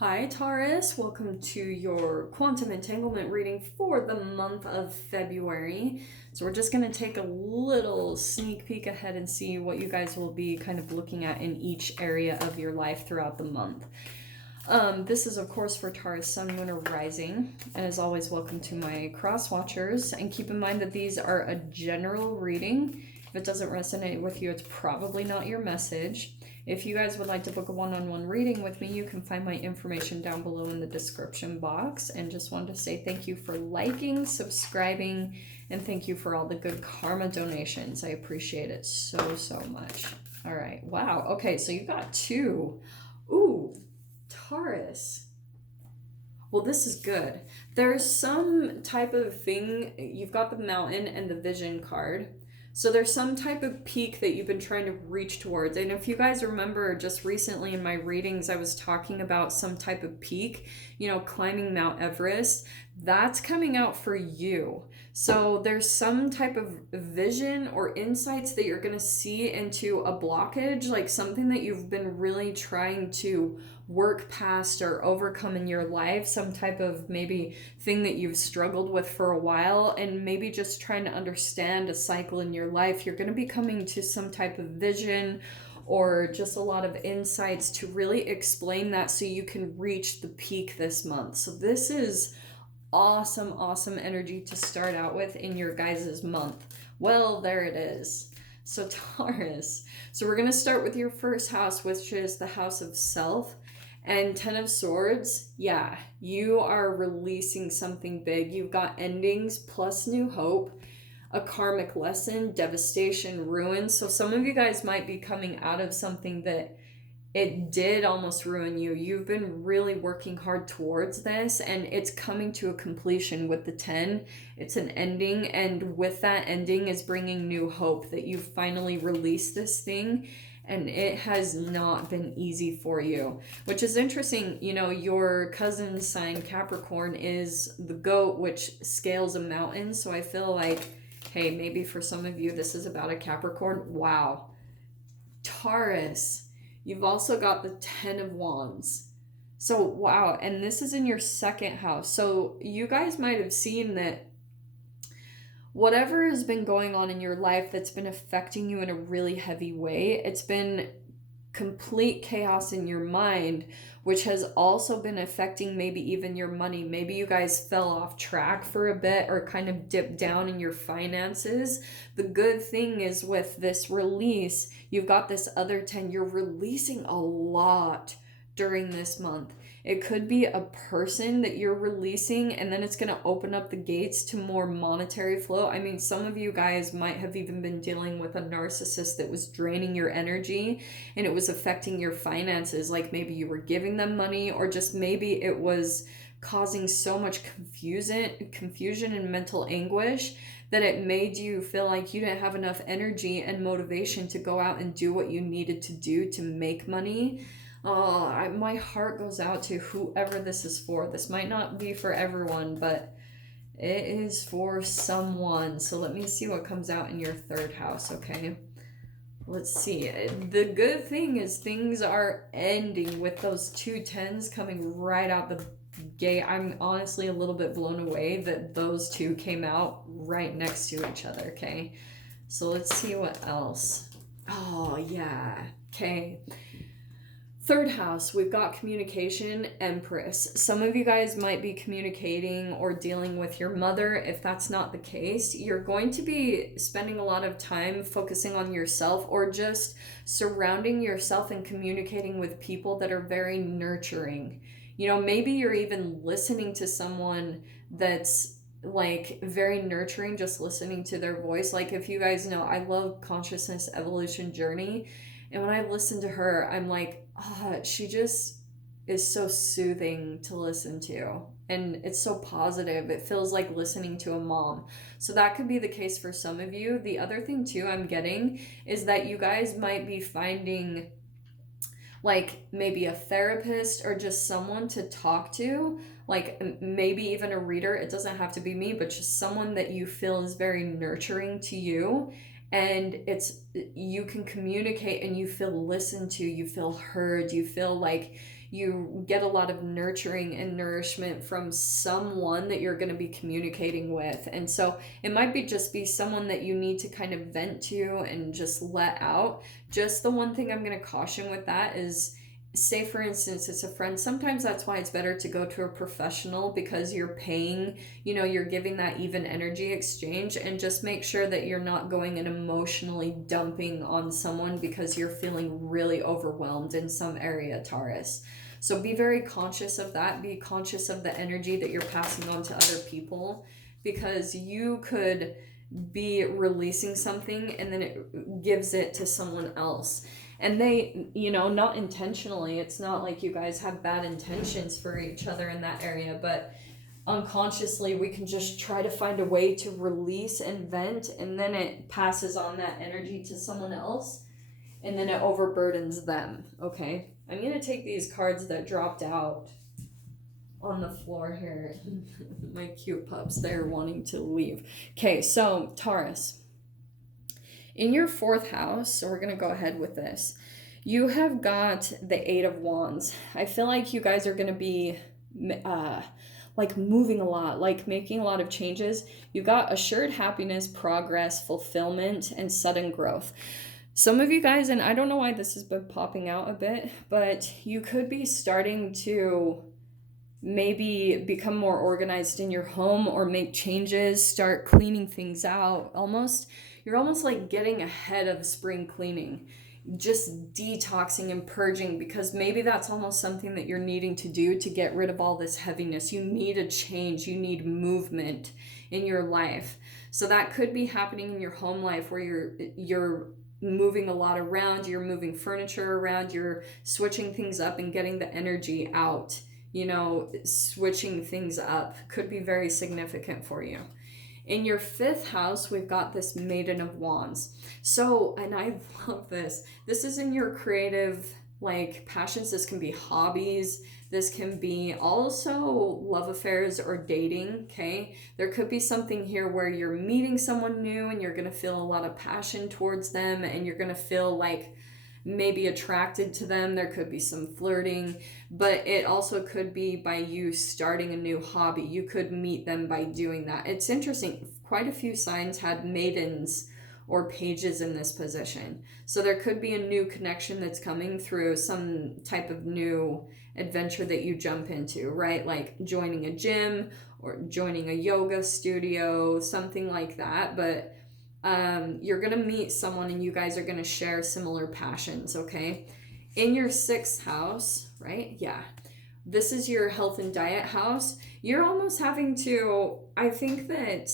Hi Taurus, welcome to your quantum entanglement reading for the month of February. So we're just going to take a little sneak peek ahead and see what you guys will be kind of looking at in each area of your life throughout the month. This is of course for Taurus, Sun, Moon, or Rising, and as always, welcome to my cross watchers. And keep in mind that these are a general reading. If it doesn't resonate with you, it's probably not your message. If you guys would like to book a one-on-one reading with me, you can find my information down below in the description box. And just wanted to say thank you for liking, subscribing, and thank you for all the good karma donations. I appreciate it so much. All right. Wow. Okay, so you got two. Ooh, Taurus. Well, this is good. There's some type of thing. You've got the mountain and the vision card. So there's some type of peak that you've been trying to reach towards. And if you guys remember, just recently in my readings, I was talking about some type of peak, climbing Mount Everest. That's coming out for you. So there's some type of vision or insights that you're going to see into a blockage, like something that you've been really trying to work past or overcome in your life, some type of maybe thing that you've struggled with for a while, and maybe just trying to understand a cycle in your life. You're going to be coming to some type of vision or just a lot of insights to really explain that so you can reach the peak this month. So this is awesome energy to start out with in your guys' month. Well, there it is. So Taurus. So we're going to start with your first house, which is the house of self. And Ten of Swords, yeah, you are releasing something big. You've got endings plus new hope, a karmic lesson, devastation, ruin. So some of you guys might be coming out of something that it did almost ruin you. You've been really working hard towards this, and it's coming to a completion with the 10. It's an ending, and with that ending is bringing new hope that you've finally released this thing. And it has not been easy for you, which is interesting. Your cousin's sign, Capricorn, is the goat, which scales a mountain. So I feel like, hey, maybe for some of you, this is about a Capricorn. Wow. Taurus, you've also got the 10 of Wands. So, wow. And this is in your second house. So you guys might have seen that whatever has been going on in your life that's been affecting you in a really heavy way, it's been complete chaos in your mind, which has also been affecting maybe even your money. Maybe you guys fell off track for a bit or kind of dipped down in your finances. The good thing is with this release, you've got this other 10. You're releasing a lot during this month. It could be a person that you're releasing, and then it's going to open up the gates to more monetary flow. I mean, some of you guys might have even been dealing with a narcissist that was draining your energy and it was affecting your finances. Like maybe you were giving them money, or just maybe it was causing so much confusion and mental anguish that it made you feel like you didn't have enough energy and motivation to go out and do what you needed to do to make money. Oh, my heart goes out to whoever this is for. This might not be for everyone, but it is for someone. So let me see what comes out in your third house, okay? Let's see. The good thing is things are ending with those two tens coming right out the gate. I'm honestly a little bit blown away that those two came out right next to each other, okay? So let's see what else. Oh, yeah. Okay. Third house, we've got communication, Empress. Some of you guys might be communicating or dealing with your mother. If that's not the case, you're going to be spending a lot of time focusing on yourself, or just surrounding yourself and communicating with people that are very nurturing. Maybe you're even listening to someone that's like very nurturing, just listening to their voice. Like if you guys know, I love Consciousness Evolution Journey. And when I listen to her, I'm like, she just is so soothing to listen to. And it's so positive. It feels like listening to a mom. So that could be the case for some of you. The other thing too I'm getting is that you guys might be finding like maybe a therapist or just someone to talk to, like maybe even a reader. It doesn't have to be me, but just someone that you feel is very nurturing to you. And you can communicate and you feel listened to, you feel heard, you feel like you get a lot of nurturing and nourishment from someone that you're going to be communicating with. And so it might be someone that you need to kind of vent to and just let out. Just the one thing I'm going to caution with that is, say for instance it's a friend, sometimes that's why it's better to go to a professional, because you're paying, you're giving that even energy exchange. And just make sure that you're not going and emotionally dumping on someone because you're feeling really overwhelmed in some area, Taurus. So be very conscious of that. Be conscious of the energy that you're passing on to other people, because you could be releasing something and then it gives it to someone else. And they, not intentionally, it's not like you guys have bad intentions for each other in that area, but unconsciously we can just try to find a way to release and vent, and then it passes on that energy to someone else, and then it overburdens them, okay? I'm going to take these cards that dropped out on the floor here. My cute pups, they're wanting to leave. Okay, so Taurus. In your 4th house, so we're going to go ahead with this, you have got the 8 of Wands. I feel like you guys are going to be like moving a lot, like making a lot of changes. You got assured happiness, progress, fulfillment, and sudden growth. Some of you guys, and I don't know why this has been popping out a bit, but you could be starting to maybe become more organized in your home or make changes, start cleaning things out. You're almost like getting ahead of spring cleaning, just detoxing and purging, because maybe that's almost something that you're needing to do to get rid of all this heaviness. You need a change, you need movement in your life. So that could be happening in your home life, where you're moving a lot around, you're moving furniture around, you're switching things up and getting the energy out. Switching things up could be very significant for you. In your 5th house, we've got this Maiden of Wands. So, and I love this. This is in your creative, passions. This can be hobbies. This can be also love affairs or dating, okay? There could be something here where you're meeting someone new and you're going to feel a lot of passion towards them, and you're going to feel like maybe attracted to them. There could be some flirting, but it also could be by you starting a new hobby. You could meet them by doing that. It's interesting. Quite a few signs had maidens or pages in this position. So there could be a new connection that's coming through some type of new adventure that you jump into, right? Like joining a gym or joining a yoga studio, something like that. But you're going to meet someone and you guys are going to share similar passions, okay? In your 6th house, right? Yeah. This is your health and diet house. You're almost having to, I think that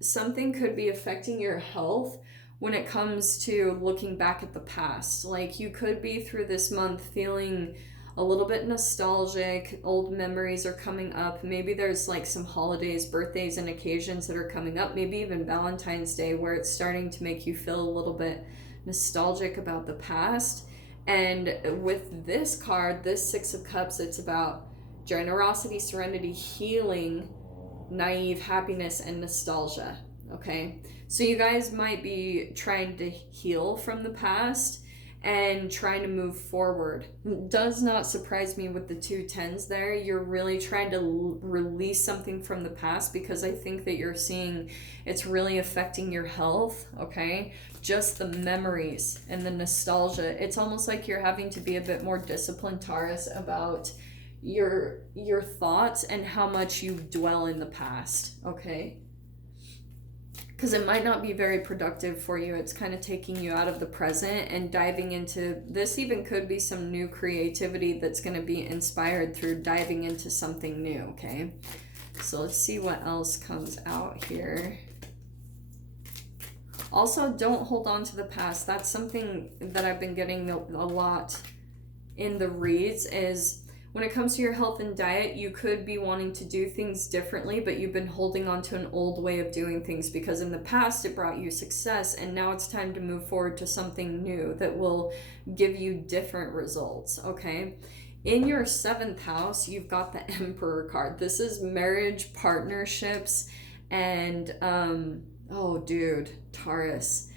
something could be affecting your health when it comes to looking back at the past. Like you could be through this month feeling a little bit nostalgic. Old memories are coming up. Maybe there's like some holidays, birthdays, and occasions that are coming up. Maybe even Valentine's Day, where it's starting to make you feel a little bit nostalgic about the past. And with this card, this 6 of Cups, it's about generosity, serenity, healing, naive happiness, and nostalgia. Okay, so you guys might be trying to heal from the past and trying to move forward. Does not surprise me with the 2 10s there. You're really trying to release something from the past, because I think that you're seeing it's really affecting your health, okay? Just the memories and the nostalgia. It's almost like you're having to be a bit more disciplined, Taurus, about your thoughts and how much you dwell in the past, okay? Because it might not be very productive for you. It's kind of taking you out of the present and diving into this. Even could be some new creativity that's going to be inspired through diving into something new, okay? So let's see what else comes out here. Also, don't hold on to the past. That's something that I've been getting a lot in the reads, is when it comes to your health and diet, you could be wanting to do things differently, but you've been holding on to an old way of doing things because in the past it brought you success, and now it's time to move forward to something new that will give you different results, okay? In your 7th house, you've got the Emperor card. This is marriage, partnerships, and, oh, dude, Taurus.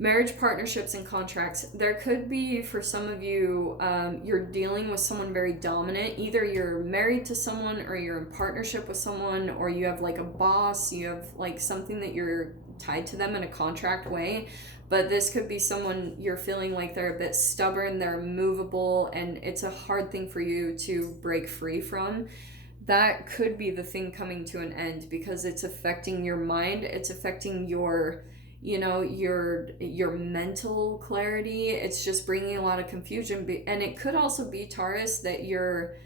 Marriage, partnerships, and contracts. There could be, for some of you, you're dealing with someone very dominant. Either you're married to someone, or you're in partnership with someone, or you have like a boss, you have like something that you're tied to them in a contract way. But this could be someone you're feeling like they're a bit stubborn, they're immovable, and it's a hard thing for you to break free from. That could be the thing coming to an end, because it's affecting your mind, it's affecting your your mental clarity. It's just bringing a lot of confusion. And it could also be, Taurus, that you're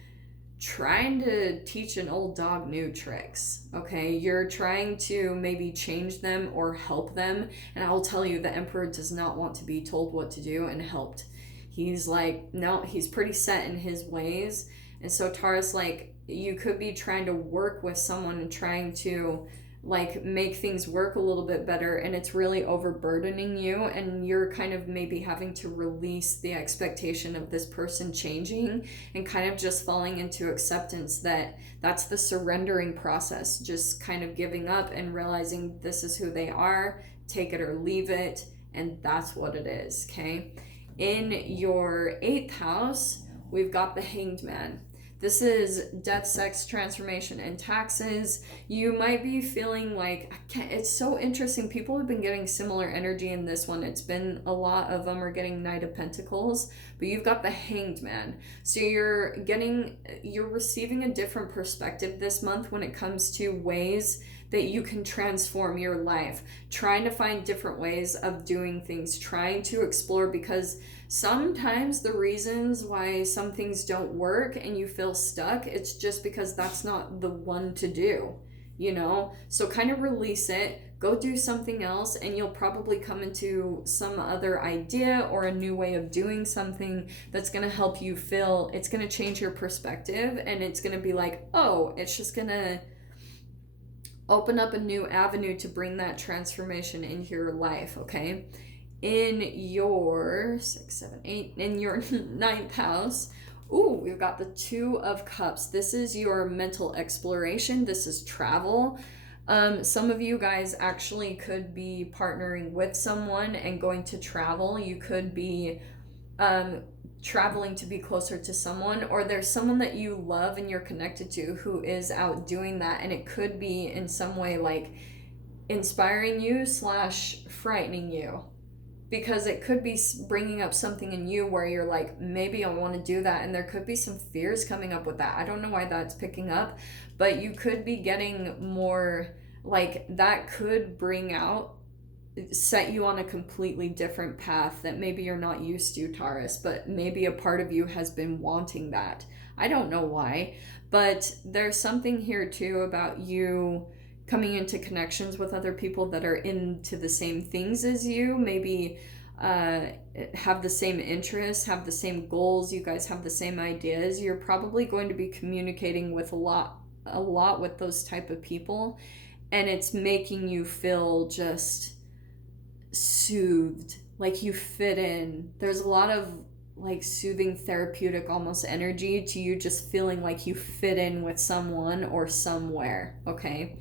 trying to teach an old dog new tricks. Okay, you're trying to maybe change them or help them, and I'll tell you, the Emperor does not want to be told what to do and helped. He's like, no, he's pretty set in his ways. And so, Taurus, like, you could be trying to work with someone and trying to like make things work a little bit better, and it's really overburdening you, and you're kind of maybe having to release the expectation of this person changing and kind of just falling into acceptance that that's the surrendering process, just kind of giving up and realizing this is who they are, take it or leave it, and that's what it is. Okay, in your 8th house, we've got the Hanged Man. This is death, sex, transformation, and taxes. You might be feeling like, it's so interesting. People have been getting similar energy in this one. It's been a lot of them are getting Knight of Pentacles, but you've got the Hanged Man. So you're receiving a different perspective this month when it comes to ways that you can transform your life, trying to find different ways of doing things, trying to explore, because sometimes the reasons why some things don't work and you feel stuck, it's just because that's not the one to do, So kind of release it, go do something else, and you'll probably come into some other idea or a new way of doing something that's going to help you feel, it's going to change your perspective, and it's going to be like, oh, it's just going to open up a new avenue to bring that transformation into your life. Okay, in your 6, 7, 8, in your 9th house, we've got the 2 of Cups. This is your mental exploration. This is travel. Some of you guys actually could be partnering with someone and going to travel. You could be traveling to be closer to someone, or there's someone that you love and you're connected to who is out doing that, and it could be in some way like inspiring you / frightening you, because it could be bringing up something in you where you're like, maybe I want to do that, and there could be some fears coming up with that. I don't know why that's picking up, but you could be getting more like that could set you on a completely different path that maybe you're not used to, Taurus, but maybe a part of you has been wanting that. I don't know why, but there's something here too about you coming into connections with other people that are into the same things as you, maybe have the same interests, have the same goals, you guys have the same ideas. You're probably going to be communicating with a lot with those type of people, and it's making you feel just soothed, like you fit in. There's a lot of like soothing, therapeutic almost energy to you, just feeling like you fit in with someone or somewhere. Okay,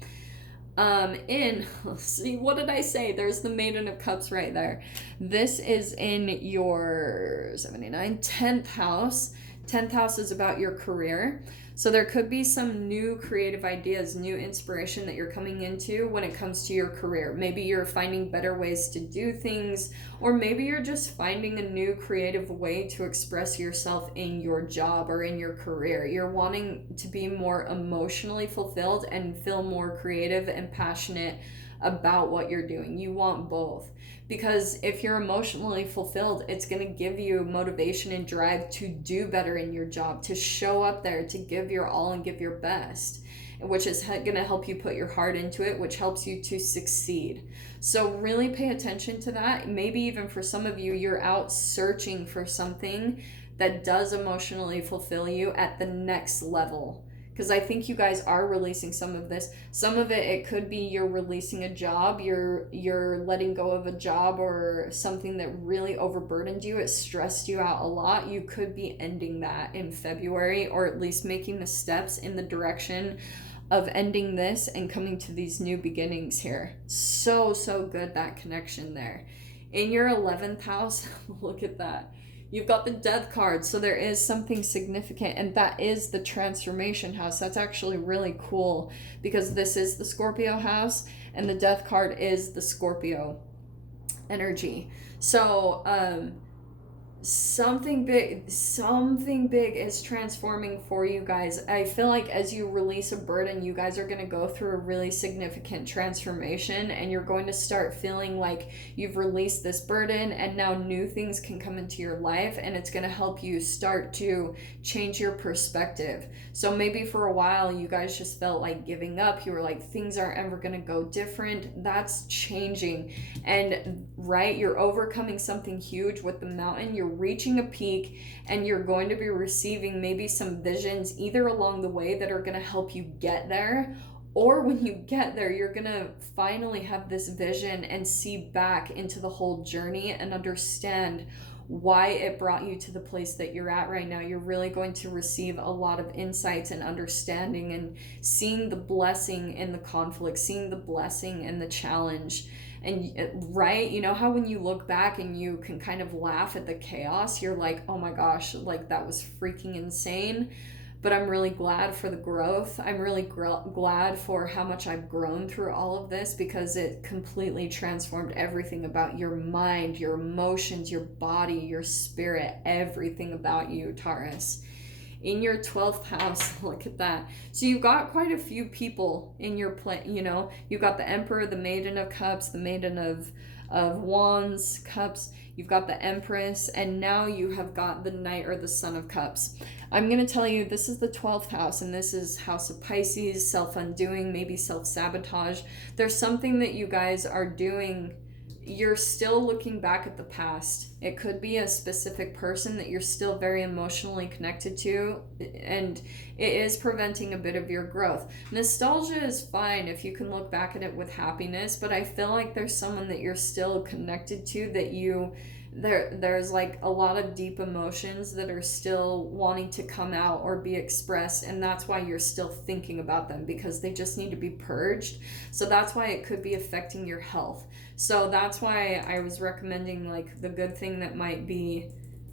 let's see, what did I say? There's the Maiden of Cups right there. This is in your 79 10th house. 10th house is about your career. So there could be some new creative ideas, new inspiration that you're coming into when it comes to your career. Maybe you're finding better ways to do things, or maybe you're just finding a new creative way to express yourself in your job or in your career. You're wanting to be more emotionally fulfilled and feel more creative and passionate about what you're doing. You want both. Because if you're emotionally fulfilled, it's going to give you motivation and drive to do better in your job, to show up there, to give your all and give your best, which is going to help you put your heart into it, which helps you to succeed. So really pay attention to that. Maybe even for some of you, you're out searching for something that does emotionally fulfill you at the next level. Because I think you guys are releasing some of this. Some of it could be you're releasing a job, you're letting go of a job or something that really overburdened you, it stressed you out a lot. You could be ending that in February, or at least making the steps in the direction of ending this and coming to these new beginnings here. So good, that connection there. In your 11th house, look at that. You've got the death card, so there is something significant, and that is the transformation house. That's actually really cool because this is the Scorpio house, and the death card is the Scorpio energy. So, something big is transforming for you guys. I feel like as you release a burden, you guys are going to go through a really significant transformation, and you're going to start feeling like you've released this burden and now new things can come into your life, and it's going to help you start to change your perspective. So maybe for a while you guys just felt like giving up. You were like, things aren't ever going to go different. That's changing. And right, you're overcoming something huge with the mountain. You're reaching a peak, and you're going to be receiving maybe some visions either along the way that are going to help you get there, or when you get there, you're going to finally have this vision and see back into the whole journey and understand why it brought you to the place that you're at right now. You're really going to receive a lot of insights and understanding, and seeing the blessing in the conflict, seeing the blessing in the challenge. And right, you know how when you look back and you can kind of laugh at the chaos, you're like, oh my gosh, like that was freaking insane. But I'm really glad for the growth. I'm really glad for how much I've grown through all of this, because it completely transformed everything about your mind, your emotions, your body, your spirit, everything about you, Taurus. In your 12th house, look at that. So you've got quite a few people in your play, you know. You've got the Emperor, the Maiden of Cups, the Maiden of Wands, Cups. You've got the Empress, and now you have got the Knight or the Son of Cups. I'm going to tell you, this is the 12th house, and this is House of Pisces, self-undoing, maybe self-sabotage. There's something that you guys are doing. You're still looking back at the past. It could be a specific person that you're still very emotionally connected to, and it is preventing a bit of your growth. Nostalgia is fine if you can look back at it with happiness, but I feel like there's someone that you're still connected to that there's like a lot of deep emotions that are still wanting to come out or be expressed, and that's why you're still thinking about them, because they just need to be purged. So that's why it could be affecting your health. So that's why I was recommending, like, the good thing that might be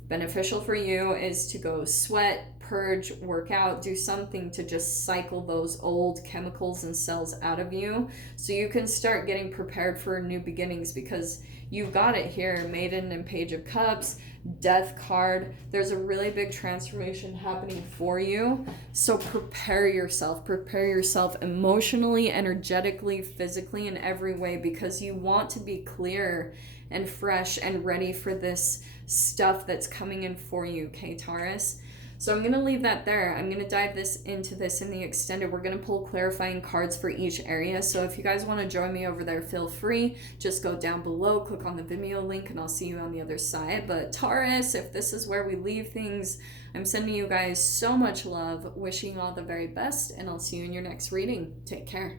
beneficial for you is to go sweat, purge, work out, do something to just cycle those old chemicals and cells out of you, so you can start getting prepared for new beginnings, because you've got it here, Maiden and Page of Cups, Death card. There's a really big transformation happening for you. So prepare yourself emotionally, energetically, physically, in every way, because you want to be clear and fresh and ready for this stuff that's coming in for you, okay, Taurus? So I'm going to leave that there. I'm going to dive into this in the extended. We're going to pull clarifying cards for each area. So if you guys want to join me over there, feel free. Just go down below, click on the Vimeo link, and I'll see you on the other side. But Taurus, if this is where we leave things, I'm sending you guys so much love, wishing you all the very best, and I'll see you in your next reading. Take care.